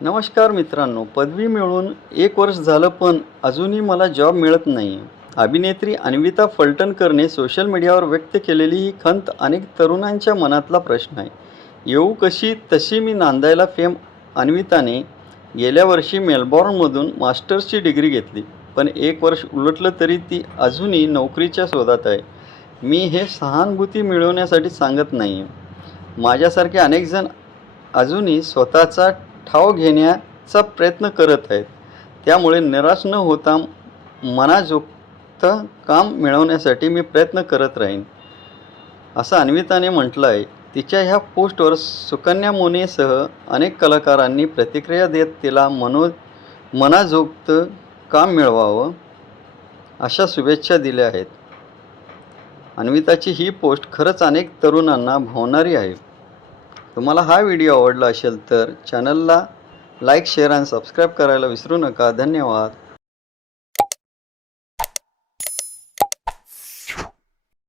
नमस्कार मित्रांनो, पदवी मिळून 1 वर्ष झालं पण अजूनही मला जॉब मिळत नाही. अभिनेत्री अन्विता फलटणकरने सोशल मीडियावर व्यक्त केलेली ही खंत अनेक तरुणांच्या मनातला प्रश्न आहे. येऊ कशी तशी मी नांदायला फेम. अन्विताने गेल्या वर्षी मेलबॉर्नमधून मास्टर्सची डिग्री घेतली, पण 1 वर्ष उलटलं तरी ती अजूनही नोकरीच्या शोधात आहे. मी हे सहानुभूती मिळवण्यासाठी सांगत नाही. माझ्यासारखे अनेक जण अजूनही स्वतःचा ठाव घेण्याचा प्रयत्न करत आहेत. त्यामुळे निराश न होता मनाजोगतं काम मिळवण्यासाठी मी प्रयत्न करत राहीन, असं अन्विताने म्हटलं आहे. तिच्या ह्या पोस्टवर सुकन्या मोनेसह अनेक कलाकारांनी प्रतिक्रिया देत तिला मनाजोगतं काम मिळवावं अशा शुभेच्छा दिल्या आहेत. अन्विताची ही पोस्ट खरंच अनेक तरुणांना भावणारी आहे. तुम्हाला हा व्हिडिओ आवडला असेल तर चॅनलला लाईक, शेअर आणि सबस्क्राईब करायला विसरू नका. धन्यवाद.